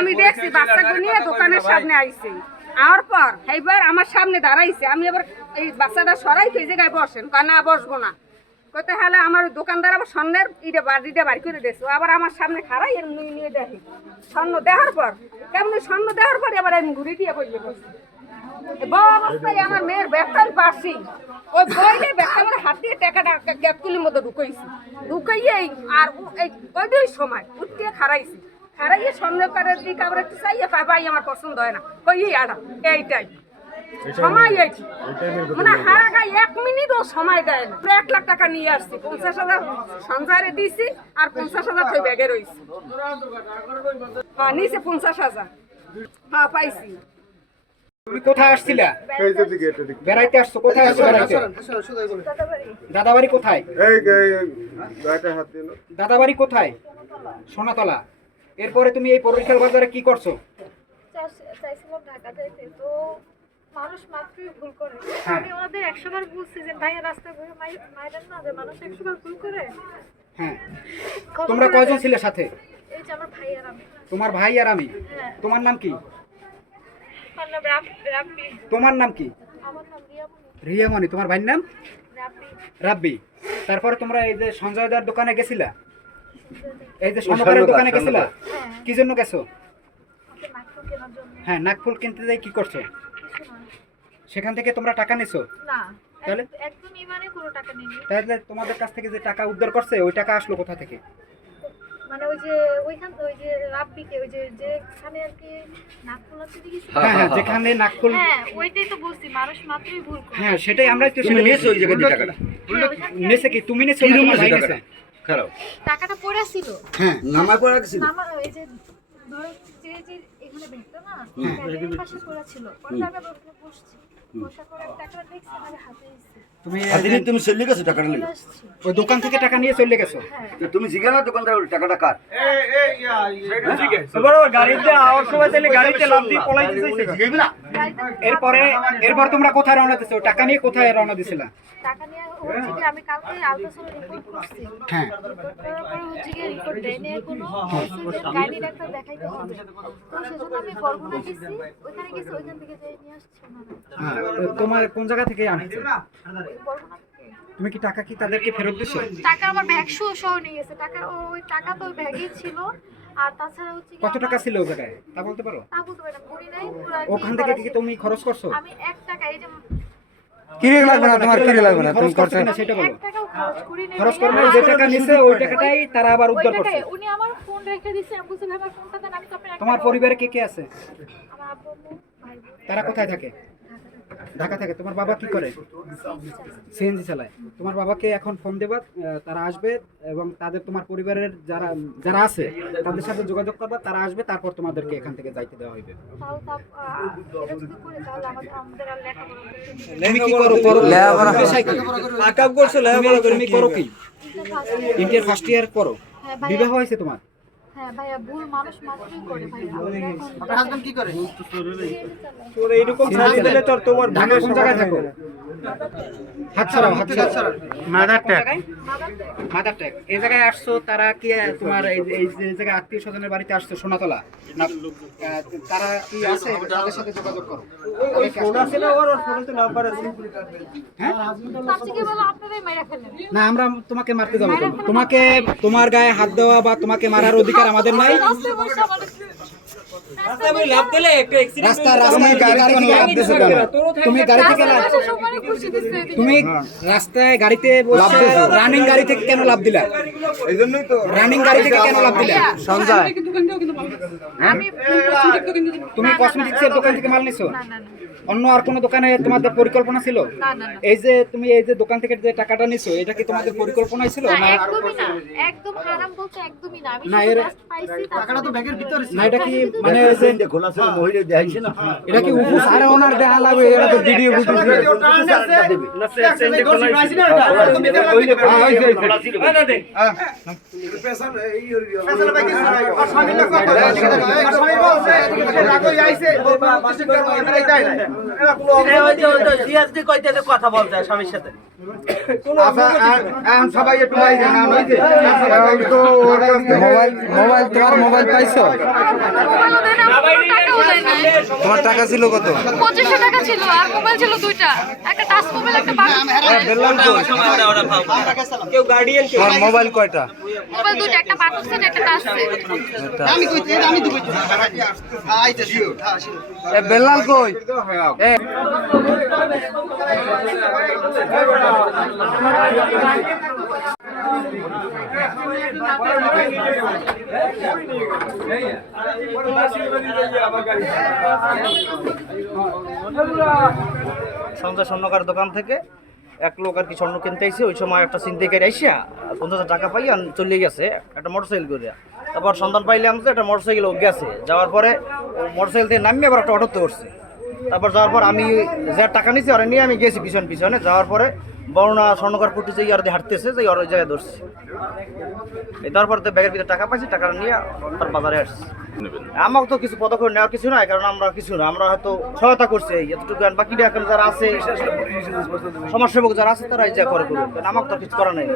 আমি দেখছি বাচ্চাকে নিয়ে দোকানের সামনে আইছে, আর পর এইবার আমার সামনে দাঁড়াইছে। আমি এবার এই বাচ্চাটা সরাই এই জায়গায় বসেন, না বসবো না কত হলে আমার দোকানদার আবার স্বর্ণের বাড়িটা বাড়ি করে দিয়েছে। আবার আমার সামনে খারাই এর নিয়ে দেখি স্বর্ণ দেওয়ার পর কেমন স্বর্ণ দেওয়ার পর এবার আমি ঘুরে দিয়ে বসবে বউ অবস্থায় আমার মেয়ের ব্যাগটা পারছি, ওই বইলে ব্যাগটা আমার হাত দিয়ে টাকাটা ক্যাপকুলির মধ্যে ঢুকাইয়েই আর ওইটাই সময় উঠতে খারাইছি, খারাইয়ে স্বর্ণকারের দিকে আবার একটু চাইয়ে ভাই আমার পছন্দ হয় না ওই আড়া এইটাই সময় এইটি মানে হারা গায়ে 1 মিনিটও সময় দেয় না। 1 লাখ টাকা নিয়ে আসছি, 50,000 সঞ্চয়ে দিছি আর 50,000 ওই ব্যাগে রয়েছে। হ্যাঁ নিচে 50,000 হ্যাঁ পাইছি। তুমি কোথায় আসছিলা? বেড়াইতে আসছো? কোথায় আসছো বেড়াইতে? দাদাবাড়ি কোথায়? দাদাবাড়ি কোথায়? সোনাতলা। এরপরে তুমি এই পরিখাল বাজারে কি করছো? চাইছিলাম ঢাকা যাইতে, তো মানুষ মাত্রই ভুল করে। আমি ওনাদের 100 বার বলছি যে ভাইয়া রাস্তা ঘুরে মাইরেন না, যে মানুষ 100 বার ভুল করে। হ্যাঁ তোমরা কয়জন ছিলে সাথে? এই যে আমার ভাই আর আমি। তোমার ভাই আর আমি। হ্যাঁ। তোমার নাম কি? আমার নাম রাব্বি। তোমার নাম কি? আমার নাম রিয়ামনি। রিয়ামনি। তোমার ভাইয়ের নাম? রাব্বি। রাব্বি। তারপরে তোমরা এই যে সঞ্জয়দার দোকানে গেছিলা, এই যে স্বর্ণকারের দোকানে গেছিলা, হ্যাঁ। কি জন্য গেছো? ওকে নাকফুল কেনার জন্য। হ্যাঁ নাকফুল কিনতে যাই কি করছো? কিছু না। সেখান থেকে তোমরা টাকা নিছো? না, তাহলে? একদম ইমানে কোনো টাকা নেইনি। তাহলে তোমাদের কাছ থেকে যে টাকা উদ্ধার করছে ওই টাকা আসলো কোথা থেকে? মানে ওই যে ওই যে রাব্বিকে ওই যে যেখানে আর কি নাকফুল আছে দেখি। হ্যাঁ হ্যাঁ যেখানে নাকফুল। হ্যাঁ ওইটাই তো বলছি, মানুষ মাত্রই ভুল করে। হ্যাঁ সেটাই আমরা তো তুমি নিয়েছো ওই জায়গা দিয়ে টাকাটা? নেছে কি তুমি নেছো? কি তোমার ভাই টাকাটা? নেছে? খারাপ। টাকাটা পড়ে ছিল। হ্যাঁ নামায় পড়ে গেছিল। আমার এই যে ধরো যে এখানে ব্যাগটা না ব্যাগের পাশে পড়ে ছিল, পরে আমি আবার ওখানে বসছি, বসার পরে আমি টাকাটা দেখছি আমার হাতে এসেছে। তুমি তুমি চলে গেছো টাকাটা নিয়ে? আসছি। ওই দোকান থেকে টাকা নিয়ে চলে গেছো? হ্যাঁ। তো তুমি জিজ্ঞাসা না দোকানদার টাকাটা কার? গাড়িতে আওয়ার সময় তাহলে গাড়িতে লাফ দিয়ে পলাইতে চাইছে। জিজ্ঞাসা না? এরপর তোমরা কোথায় রওনা দিছো? টাকা নিয়ে কোথায় রওনা দিছিলা? টাকা নিয়ে হচ্ছে কি আমি কালকে আলট্রাসাউন্ড রিপোর্ট করছি। হ্যাঁ তারপরে হচ্ছে কি রিপোর্ট দেয় না এখনো, গাইনি ডাক্তার দেখাইতে হবে। তো সেজন্য আমি বরগুনা গেছি, ওইখানে গেছি, ওইখান থেকে যাই নিয়ে আসছি ওনারা। হ্যাঁ তো তোমার কোন জায়গা থেকে আনছো? বরগুনা থেকে। তুমি কি টাকা কি তাদেরকে ফেরত দিছো? টাকা আমার ব্যাগ সহ নিয়ে গেছে, টাকা ওই টাকা তো ওই ব্যাগেই ছিল। আর তাছাড়া হচ্ছে কি কত টাকা ছিল ওই জায়গায় তা বলতে পারো? তা বলতে পারি না, ঘুরি নাই পুরো আর কি ওখান থেকে কি তুমি খরচ করছো? আমি 1 টাকা এই যে কিরে লাগবে না তোমার, কিরে লাগবে না তুমি করছো না সেটা বলো। 1 টাকাও খরচ করি নাই। খরচ করো না, যে টাকা নিছে ওই টাকাটাই তারা আবার ওই উদ্ধার করছে। টাকায় উনি আমার ফোন রেখে দিয়েছে, আমি বলছিলাম আমার ফোনটা দেন, আমি তো আপনার তোমার পরিবারে কে কে আছে? আমার আব্বু আম্মু ভাই বোন তারা কোথায় থাকে? ঢাকা থাকে। তোমার বাবা কি করে? সিএনজি চালায়। তোমার বাবাকে এখন ফোন দেবা, তারা আসবে এবং তাদের তোমার পরিবারের যারা যারা আছে তাদের সাথে যোগাযোগ করবা, তারা আসবে, তারপর তোমাদেরকে এখান থেকে যাইতে দেওয়া হইবে। তাও এটা যদি করে তাহলে আমাদের আর লেখাপড়া করতে হবে না। তুমি কি করো? করো লেখাপড়া পেশায় কি? আকাম করছো লেখাপড়া করে তুমি করো কি? এটা ইন্টার ফার্স্ট ইয়ার করো। হ্যাঁ ভাইয়া। বিবাহ হয়েছে তোমার? হ্যাঁ ভাইয়া, ভুল মানুষ মাত্রই করে ভাইয়া। আপনার হাজবেন্ড কি করে? তোর এইরকম সাজ দিলে তোর তোমার ঢাকা কোন জায়গায় থাকো? হাত ছাড়াও, হাত ছাড়াও। Mother tag. Mother tag. এই জায়গায় আসছো, তারা কি তোমার এই যে জায়গায় আত্মীয় স্বজনের বাড়িতে আসছো সোনাতলা, তারা কি আছে? তাদের সাথে যোগাযোগ করো। ওই ফোন আছে না ওর ফোনে তো নাম্বার আছে। হ্যাঁ চাচি কি বলো আপনারাই মাইরা ফেলেন? না আমরা তোমাকে মারতে যাবো কেন? তোমাকে তোমার গায়ে হাত দেওয়া বা তোমাকে মারার অধিকার আমাদের নাই। রাস্তায় বসে আমাদের রাস্তায় গাড়ি থেকে লাফ দিছো কেন? তুমি গাড়ি থেকে লাফ, সবাই খুশি দিচ্ছে এদিকে। তুমি রাস্তায় গাড়িতে বসে রানিং গাড়ি থেকে কেন লাফ দিলা? এইজন্যই তো রানিং গাড়ি থেকে কেন লাফ দিলা? সঞ্জয় আমি তুমি কসমেটিক্সের দোকান থেকে মাল নিছো? না না না অন্য আর কোনো দোকানে তোমাদের পরিকল্পনা ছিল? না না এই যে তুমি এই যে দোকান থেকে যে টাকাটা নিছো, এটা কি তোমাদের পরিকল্পনায় ছিল? না, না একদমই না, একদম হারাম বলতে একদমই না। আমি না, শুধু এর- just পাইছি, টাকাটা তো ব্যাগের ভিতরে না এটা কি মানে এই যে খোলা ছিল মহিলা দেখাইছে না? এটা কি উপস আরে ওনার দেখা লাগবে, এটা তো ভিডিও বুঝতেছে। কথা বলতে স্বামীর সাথে সবাই একটু ভাই জানা মোবাইল তোমার মোবাইল পাইছো? মোবাইলও দেয় দেয় নাই। তোমার টাকা ছিল কত? 2500 টাকা ছিল আর মোবাইল ছিল দুইটা, একটা টাচ মোবাইল, একটা বাটন মোবাইল। বেললাম কই? তোমার মোবাইল কয়টা? মোবাইল দুইটা, একটা বাটন সেট, একটা টাচ সেট। বেললাল কই? এ সঞ্জয় স্বর্ণকার দোকান থেকে এক লোক আর কি স্বর্ণ কিনতে আইছে। ওই সময় একটা ছিনতাইকারী আইসা 50,000 টাকা পাই আর চলে গেছে একটা মোটরসাইকেল করে। তারপর সন্ধান পাইলাম যে একটা মোটরসাইকেল ও গেছে, যাওয়ার পরে মোটরসাইকেল থেকে নামিয়ে আবার একটা অটোতে উঠছে। তারপর যাওয়ার পর আমি যা টাকা নিয়েছি ওরা নিয়ে আমি গেছি পিছনে যাওয়ার পরে বর্ণা স্বর্ণকার পুটি যে আর হাঁটতেছে যে ওর ওই জায়গায় ধরছে। তারপর তো ব্যাগের ভিতরে টাকা পাইছি, টাকা নিয়ে তার বাজারে আসছি। আমাকে তো কিছু পদক্ষেপ নেওয়ার কিছু নাই, কারণ আমরা কিছু না, আমরা হয়তো সহায়তা করছি এতটুকু। বাকিটা এখন যারা আছে সমাজসেবক যারা আছে তারা এই যা করে করুক, আমাকে তো কিছু করা নাই।